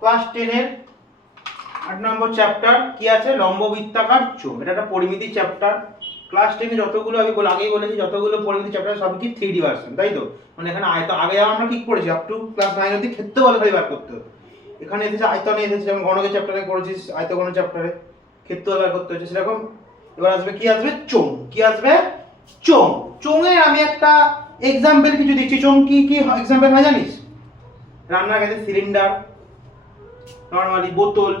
Class 10 এর 8 নম্বর chapter কি আছে, লম্ব বৃত্তাকার চোঙ। এটা একটা পরিমিতি চ্যাপ্টার। ক্লাস 10 এ যতগুলো আমি আগেই বলেছি, যতগুলো পরিমিতি চ্যাপ্টার সবই কি 3D ভার্সন, তাই তো? মানে এখানে আগে আমরা কি করেছি, আপ টু ক্লাস 9 অবধি ক্ষেত্রফল খালি বার করতে হতো। এখানে এসেছে আয়তনে এসেছে, যেমন গণকের চ্যাপ্টারে করেছিস, আয়তঘন চ্যাপ্টারে ক্ষেত্রফল বার করতে হচ্ছে সেরকম। এবার আসবে কি, আসবে চোঙ। কি আসবে? চোঙ। চোঙের আমি একটা এক্সাম্পল কিছু দিচ্ছি। চোঙ কি কি এক্সাম্পল হয় জানিস? রান্নার কাছে সিলিন্ডার, নরমালি বোতল,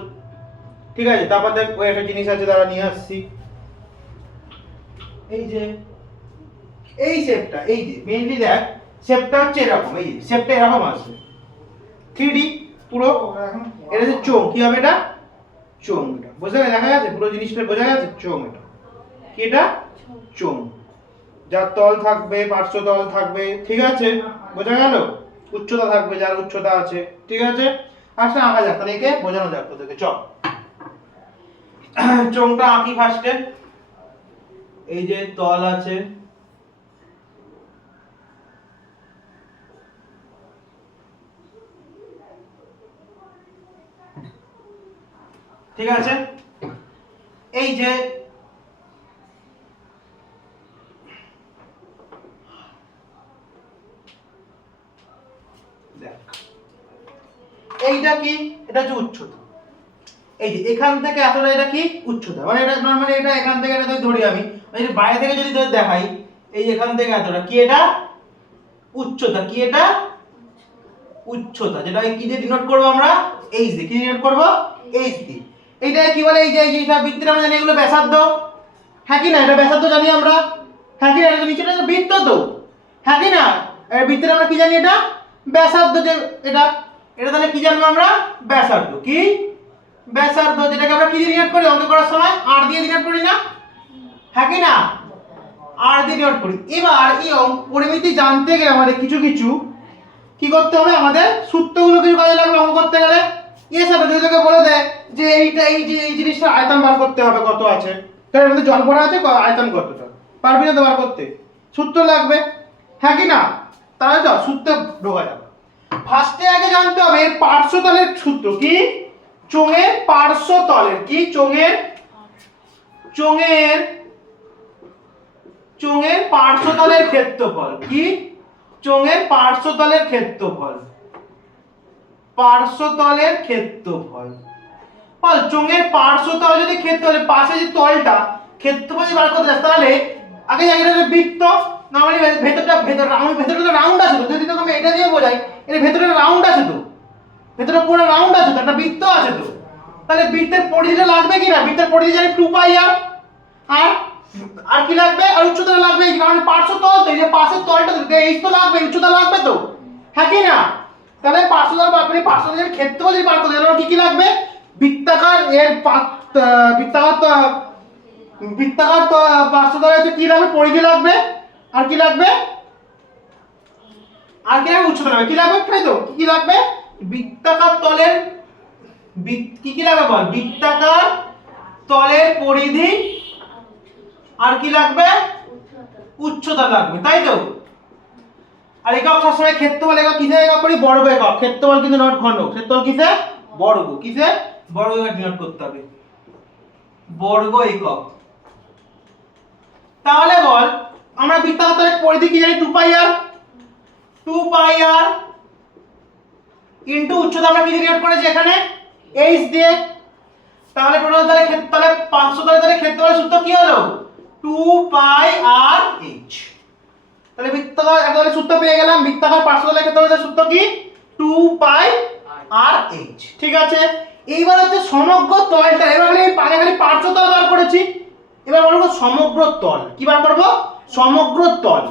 ঠিক আছে? তারপর দেখ ওই একটা জিনিস আছে, তারা নিয়ে আসছি, এই যে এই শেপটা, এই যে মেইনলি দেখ শেপটা হচ্ছে এরকম, এই যে শেপটা এরকম আসবে 3D পুরো। এটা হচ্ছে চোঙ। কি হবে এটা? চোঙ। এটা বোঝা গেছে? দেখা যাচ্ছে পুরো জিনিসটা বোঝা গেছে? চোঙ। এটা কি? এটা চোঙ। যার তল থাকবে, পার্শ্ব তল থাকবে, ঠিক আছে? বোঝা গেল? উচ্চতা থাকবে, যার উচ্চতা আছে, ঠিক আছে? আচ্ছা আঁকা যাক, তাহলে একে বোঝানো যাক তোদেরকে। চল চোঙটা আঁকি ফার্স্টে। এই যে তল আছে, ঠিক আছে? এই যে দেখ, এইটা কি? এটা হচ্ছে উচ্চতা। এই যে এখান থেকে এতটা, এটা কি? উচ্চতা। মানে এটা নরমালি এটা এখান থেকে এটা ধরি আমি, মানে বাইরে থেকে যদি তোদের দেখাই, এই যে এখান থেকে এতটা কি? এটা উচ্চতা। কি? এটা উচ্চতা। যেটা কি দিয়ে ডিনোট করব আমরা? এইচ দিয়ে। কি ডিনোট করব? এইচ দিয়ে। এইটা কি বলে? এই যে এইটা বৃত্তের আমরা জানি এগুলো ব্যাসার্ধ, হ্যাঁ কি না? এটা ব্যাসার্ধ জানি আমরা, হ্যাঁ কি না? এটা নিচেটা তো বৃত্ত তো, হ্যাঁ কি না? এর বৃত্তের আমরা কি জানি? এটা ব্যাসার্ধ। যে এটা এটা তাহলে কি জানবো আমরা? ব্যাসার্ধ। কি? ব্যাসার্ধ। যেটাকে আমরা কি দিয়ে ডিনোট করি অঙ্ক করার সময়? আর দিয়ে ডিনোট করি না, হ্যাঁ কি না? আর দিয়ে ডিনোট করি। এবার এই পরিমিতি জানতে গেলে আমাদের কিছু কিছু কি করতে হবে? আমাদের সূত্রগুলো কিছু কাজে লাগবে অঙ্ক করতে গেলে। এর সাথে যদি তোকে বলে দেয় যে এইটা, এই যে এই জিনিসটা আয়তন বার করতে হবে, কত আছে, তার মধ্যে জল ভরা আছে, আয়তন কতটা, পারবি না তো বার করতে? সূত্র লাগবে, হ্যাঁ কি না? তাহলে চল সূত্রে ঢোকা যাবে। ফার্স্টে আগে জানতে হবে এর পার্শ্বতলের সূত্র কি? চোঙের পার্শ্বতলের কি? চোঙের চোঙের চোঙের পার্শ্বতলের ক্ষেত্রফল কি? চোঙের পার্শ্বতলের ক্ষেত্রফল। পার্শ্বতলের ক্ষেত্রফল। বল চোঙের পার্শ্বতল যদি ক্ষেত্রফলের পাশে যে তলটা ক্ষেত্রফল যদি বার করতে যাস, তাহলে আগে জায়গাটা একটা বৃত্ত, নরমালি ভেতরটা ভেতরটা তো রাউন্ড আছে তো। যদি তোকে আমি এটা দিয়ে বোঝাই, এর ভেতরে রাউন্ড আছে তো, ভেতরে পুরো রাউন্ড আছে তো, একটা বৃত্ত আছে তো। তাহলে বৃত্তের পরিধিটা লাগবে কি না? বৃত্তের পরিধি জানি 2πr। আর আর কি লাগবে? আর উচ্চতা লাগবে, কারণ পার্শ্বতল তো, এই যে পাশের তলটা তো, এই তো লাগবে, উচ্চতা লাগবে তো, হ্যাঁ কি না? তাহলে পার্শ্বতল বার করি, পার্শ্বতলের ক্ষেত্রফল যদি বার করতে গেলে কি কি লাগবে? বৃত্তাকার এর বৃত্তাকার তো পার্শ্বতলের কি লাগবে? পরিধি লাগবে। আর কি লাগবে? আর কি লাগবে? উচ্চতা লাগবে। কি লাগবে? তাই তো, কি লাগবে? বৃত্তাকার তলের কি কি লাগবে বল? বৃত্তাকার তলের পরিধি। আর কি লাগবে? উচ্চতা লাগবে, তাই তো? আর একক সবসময় ক্ষেত্রফল একক কিসে একক করি? বর্গ একক। ক্ষেত্রফল কিন্তু নট ঘন, ক্ষেত্রফল কিসে? বর্গ। কিসে? বর্গ একক ডিনোট করতে হবে, বর্গ একক। তাহলে বল আমরা বৃত্তাকার তলের পরিধি কি জানি? 2πr। 2πr ইনটু উচ্চতা আমরা কি দিয়ে ডিনোট করেছি এখানে? h দিয়ে। তাহলে টোটাল তলের ক্ষেত্রফল, পার্শ্বতলের তলের ক্ষেত্রফলের সূত্র কি হলো? 2πrh। তাহলে বৃত্তাকার একটা সূত্র পেয়ে গেলাম। বৃত্তাকার পার্শ্বতলের ক্ষেত্রফলের সূত্র কি? 2πrh। ঠিক আছে? এইবার হচ্ছে সমগ্র তলটা। এবার খালি পার্শ্বতল বার করেছি, এবার বলবো সমগ্র তল। কি বার করব? সমগ্র তল।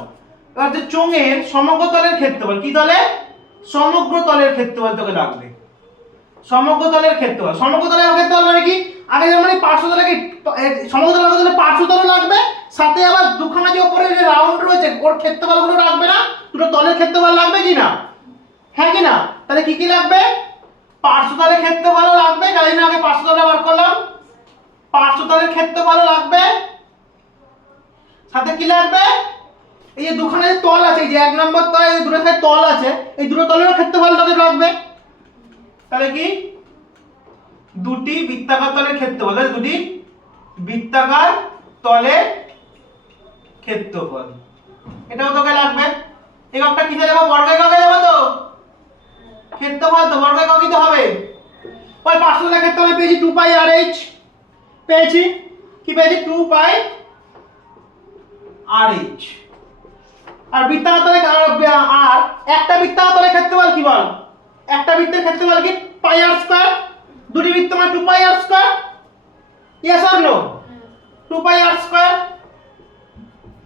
এবার হচ্ছে চোঙের সমগ্র তলের ক্ষেত্রফল। কি তলে? সমগ্র তলের ক্ষেত্রফল তোকে লাগবে। সমগ্র তলের ক্ষেত্রফল। সমগ্র তলের ক্ষেত্রফল মানে কি? আগে যেমন এই পার্শ্বতলে কি সমগ্র তলের পার্শ্বতল লাগবে, সাথে আবার দুখানা যে উপরে যে রাউন্ড রয়েছে ওর ক্ষেত্রফলগুলো লাগবে না? দুটো তলের ক্ষেত্রফল লাগবে কি না? হ্যাঁ কি না? তাহলে কি কি লাগবে? পার্শ্বতলের ক্ষেত্রফল লাগবে, কারণ আগে পার্শ্বতলটা বার করলাম। পার্শ্বতলের ক্ষেত্রফল লাগবে, সাথে কি লাগবে? এই যে দুখানা যে তল আছে, এই যে এক নম্বর তল, এই দুটো সাইড তল আছে, এই দুটো তলের ক্ষেত্রফল তাদের লাগবে। তাহলে কি দুটি বৃত্তাকার তলের ক্ষেত্রফল, তাহলে দুটি বৃত্তাকার তলের ক্ষেত্রফল, এটাও তোকে লাগবে। এককটা কিসে দেবো? বর্গ এককে দেবো তো, ক্ষেত্রফল তো বর্গ এককই তো হবে। ওই পার্শ্বতলের ক্ষেত্রফল পেয়েছি 2 পাই আর এইচ, পেয়েছি কি পেয়েছি? 2 পাই আর এইচ। আর বৃত্তাকার তলে আর একটা বৃত্তাকার তলের ক্ষেত্রফল কি বল? একটা বৃত্তের ক্ষেত্রফল কি? Pi r square. দুটি বৃত্ত মানে 2 pi r square. Yes or no? 2 pi r square,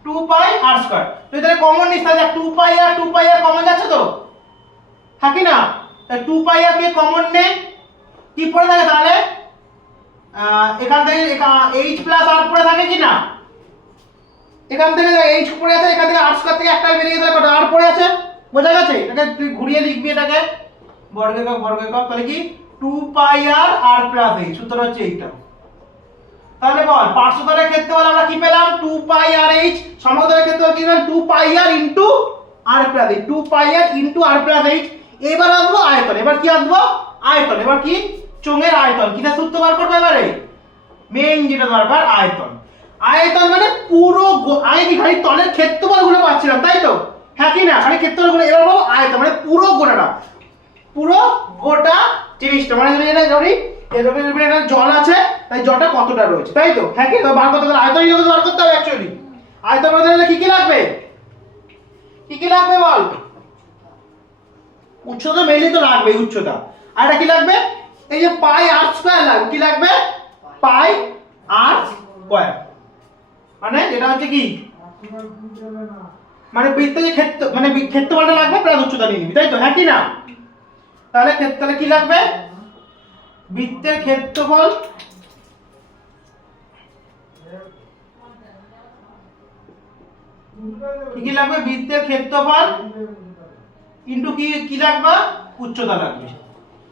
2 pi r square. তুই তাহলে কমন নিস, তাহলে 2 পাই আর কমন যাচ্ছে তো, থাকি না? তাহলে 2 পাই আর কে কমন নে, কি পড়ে থাকে তাহলে? এখান থেকে h প্লাস r পড়ে থাকে কি না? এখান থেকে h পড়ে আছে, এখান থেকে r স্কয়ার থেকে একটা বেরিয়ে গেছে, কত r পড়ে আছে, বোঝা গেছে? এটাকে তুই ঘুরিয়ে লিখবি, এটাকে বর্গ একক তাহলে কি 2 পাই আর r প্লাস h, সূত্র হচ্ছে এইটা। তাহলে বল পার্শ্বতলের ক্ষেত্রফল আমরা কি পেলাম? 2 পাই আর h। সমতলের ক্ষেত্রফল কি পেলাম? 2 পাই আর into r plus h, 2 pi আর ইনটু r প্লাস h। এবার আসবো আয়তন, এবার কি আসবো? আয়তন। এবার কি? চোঙের আয়তন। কিটা সূত্র বার করবে এবারে? মেইন যেটা দরকার, আয়তন। আয়তন মানে পুরো আগে কি খালি তলের ক্ষেত্রফলগুলো পাচ্ছিলাম, তাই তো? হ্যাঁ কি না? খালি ক্ষেত্রফলগুলো, এবার বলবো আয়তন মানে পুরো গোটাটা, পুরো গোটা জিনিসটা, মানে যদি এটা ধরি এরকম একটা জল আছে, তাই জলটা কতটা রয়েছে, তাই তো? হ্যাঁ কি? তো বার করতে গেলে আয়তন হিসাবে বার করতে হবে অ্যাকচুয়ালি। আয়তন করতে গেলে কি কি লাগবে? কি কি লাগবে বল? উচ্চতা মেইনলি তো লাগবে, উচ্চতা। আর এটা কি লাগবে? এই যে পাই আর স্কয়ার লাগবে। কি লাগবে? পাই আর স্কয়ার, মানে এটা হচ্ছে কি, মানে বৃত্তের যে ক্ষেত্র, মানে ক্ষেত্রফলটা লাগবে প্লাস উচ্চতা নিয়ে নিবি, তাই তো? হ্যাঁ কি না? তাহলে কি লাগবে? বৃত্তের ক্ষেত্রফল কি লাগবে? বৃত্তের ক্ষেত্রফল ইনটু কি লাগবে? উচ্চতা লাগবে।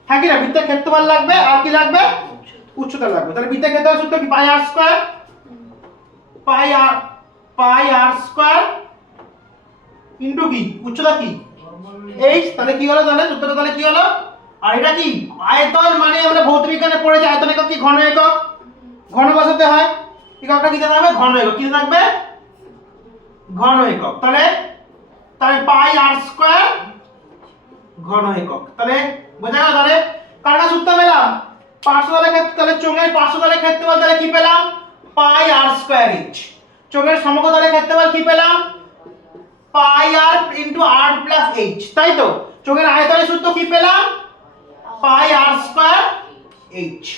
হ্যাঁ কি না? বৃত্তের ক্ষেত্রফল লাগবে আর কি লাগবে? উচ্চতা লাগবে। তাহলে বৃত্তের ক্ষেত্রফল সূত্র কি? পাই আর স্কয়ার, পাই আর স্কয়ার ইনটু কি? উচ্চতা কি? h। তাহলে কি হলো? তাহলে সূত্রটা তাহলে কি হলো? আর এটা কি? আয়তন মানে আমরা ভৌত বিজ্ঞানে পড়েছি আয়তন একক কি? ঘন একক। ঘন বসাতে হয়, এককটা কি থাকবে? ঘন একক। কি থাকবে? ঘন একক। তাহলে পাই আর স্কয়ার ঘন একক। তাহলে বোঝা গেল? তাহলে কাটা সূত্র পেলাম পার্শ্বতলের ক্ষেত্র, তাহলে চোঙের পার্শ্বতলের ক্ষেত্রফল তাহলে কি পেলাম? পাই আর স্কয়ার h। চোঙের সমকোণের ক্ষেত্রফল কি পেলাম? পাই আর ইনটু r প্লাস h, তাই তো? চোঙের আয়তনের সূত্র কি পেলাম? পাই আর স্কয়ার h।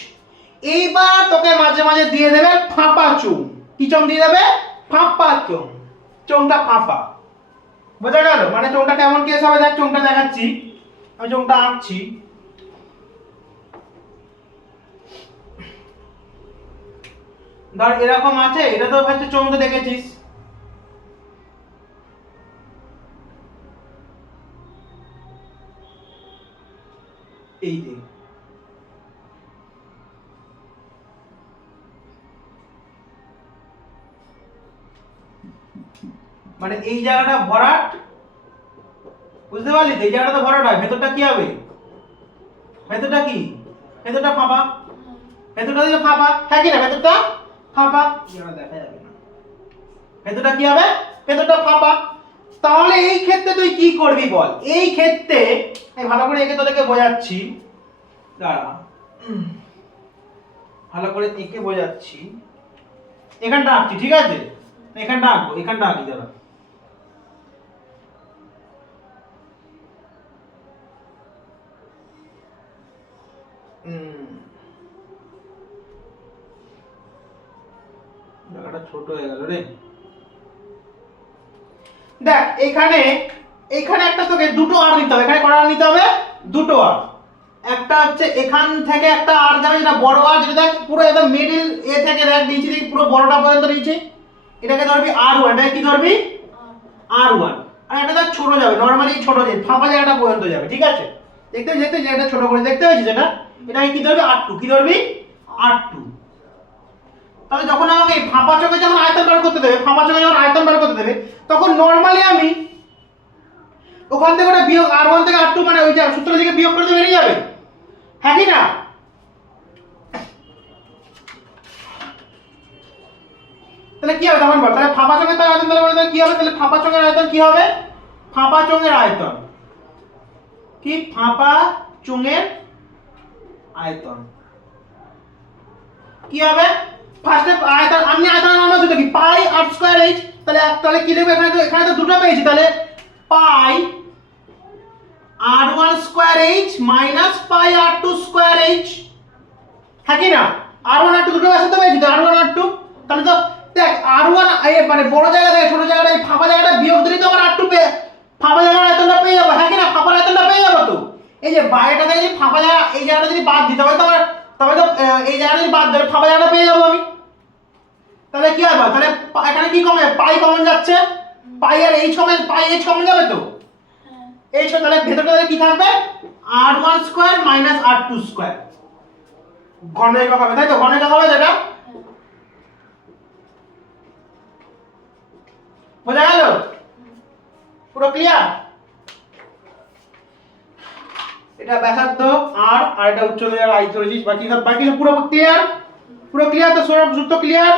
এইবার তোকে মাঝে মাঝে দিয়ে দেবে ফাঁপা চোঙ। কি চোঙ দিয়ে দেবে? ফাঁপা চোঙ। চোঙটা ফাঁপা, বোঝা গেল? মানে চোঙটা কেমন কেস হবে দেখ, চোঙটা দেখাচ্ছি, আমি চোঙটা আঁকছি। ধর এরকম আছে, এটা তো ফার্স্টে চোঙ তো দেখেছিস, এই যে মানে এই জায়গাটা ভরাট, বুঝতে পারলি তো? এই জায়গাটা ভরাট হয়, ভেতরটা কি হবে? ভেতরটা কি? ভেতরটা ফাঁপা, ভেতরটা দিয়ে ফাঁপা। হ্যাঁ কি না? ভেতরটা ফাঁপা, দেখা যাবে না। ভেতরটা কি হবে? ভেতরটা ফাঁপা। তাহলে এই ক্ষেত্রে তুই কি করবি বল? এই ক্ষেত্রে আমি ভালো করে এঁকে তোদেরকে বোঝাচ্ছি, দাঁড়া, ভালো করে এঁকে বোঝাচ্ছি। এখানটা আঁকছি, ঠিক আছে? এখানটা আঁকবো, এখানটা আঁকি, দাঁড়া। জায়গাটা ছোট হয়ে গেল রে। দেখ এখানে একটা তোকে দুটো আর নিতে হবে। এখানে কটা আর নিতে হবে? দুটো আর। একটা হচ্ছে এখান থেকে একটা আর যাবে, যেটা বড় আর, যেটা দেখ পুরো একদম মিডল এ থেকে দেখ নিচে দিকে পুরো বড়টা পর্যন্ত নিচে, এটাকে ধরবি r1। এটাকে কি ধরবি? r1। আর একটা দেখ ছোট যাবে, নরমালি ছোট যে ফাঁপা জায়গাটা পর্যন্ত যাবে, ঠিক আছে? দেখতে যেটা ছোট করে দেখতে হয়েছে যেটা, এটাকে কি ধরবি? r2। কি ধরবি? r2। তাহলে যখন আমাকে ফাঁপা চোখে যখন আয়তন বার করতে দেবে, ফাঁপা চোখে যখন আয়তন বার করতে দেবে, তখন নরমালি আমি ওখান থেকে ওটা বিয়োগ r1 থেকে r2, মানে ওই যে সূত্র থেকে বিয়োগ করতে বেরিয়ে যাবে। হ্যাঁ কি না? তাহলে কি হবে তখন বল, তাহলে ফাঁপা চোঙের তার আয়তন তাহলে বলে কি হবে, তাহলে ফাঁপা চোঙের আয়তন কি হবে, ফাঁপা চোঙের আয়তন কি, ফাঁপা চোঙের আয়তন কি হবে, ফার্স্টে আয়তন আমি আয়তনের নাম আছে কি পাই আর স্কয়ার এইচ, তাহলে কি লিখব, এখানে তো দুটো পেয়েছি, তাহলে পাই r1 স্কয়ার এইচ মাইনাস পাই r2 স্কয়ার এইচ, হ্যাঁ কি না, r1 r2 দুটো আছে তো পেয়েছি তো r1 r2, তাহলে তো দেখ r1 মানে বড় জায়গা থেকে ছোট জায়গাটা এই ফাঁপা জায়গাটা বিয়োগ দিলেই তো আমার r2 ফাঁপা জায়গার আয়তনটা পেয়ে যাবো, হ্যাঁ কি না, ফাঁপার আয়তনটা পেয়ে যাবো তো। এই যে বাইরেটা থেকে যদি ফাঁপা জায়গা এই জায়গাটা যদি বাদ দিতে হয় তবে তো এই জায়গাটা যদি বাদ দিলে ফাঁপা জায়গাটা পেয়ে যাবো আমি। তাহলে কি হবে, তাহলে এখানে কি কমে, পাই কমন যাচ্ছে, পাই আর এইচ কমন, পাই এইচ কমন যাবে তো, এইচ, তাহলে ভেতরটা কি থাকবে, r1 square minus r2 square, ঘন একক হবে, তাই তো, ঘন একক হবে যেটা, বোঝা গেল, পুরো ক্লিয়ার। এটা ব্যাসার্ধ আর এটা উচ্চতা আর আই ধরেছিস, বাকি সব পুরো ক্লিয়ার, পুরো ক্লিয়ার তো, সব যুক্ত ক্লিয়ার।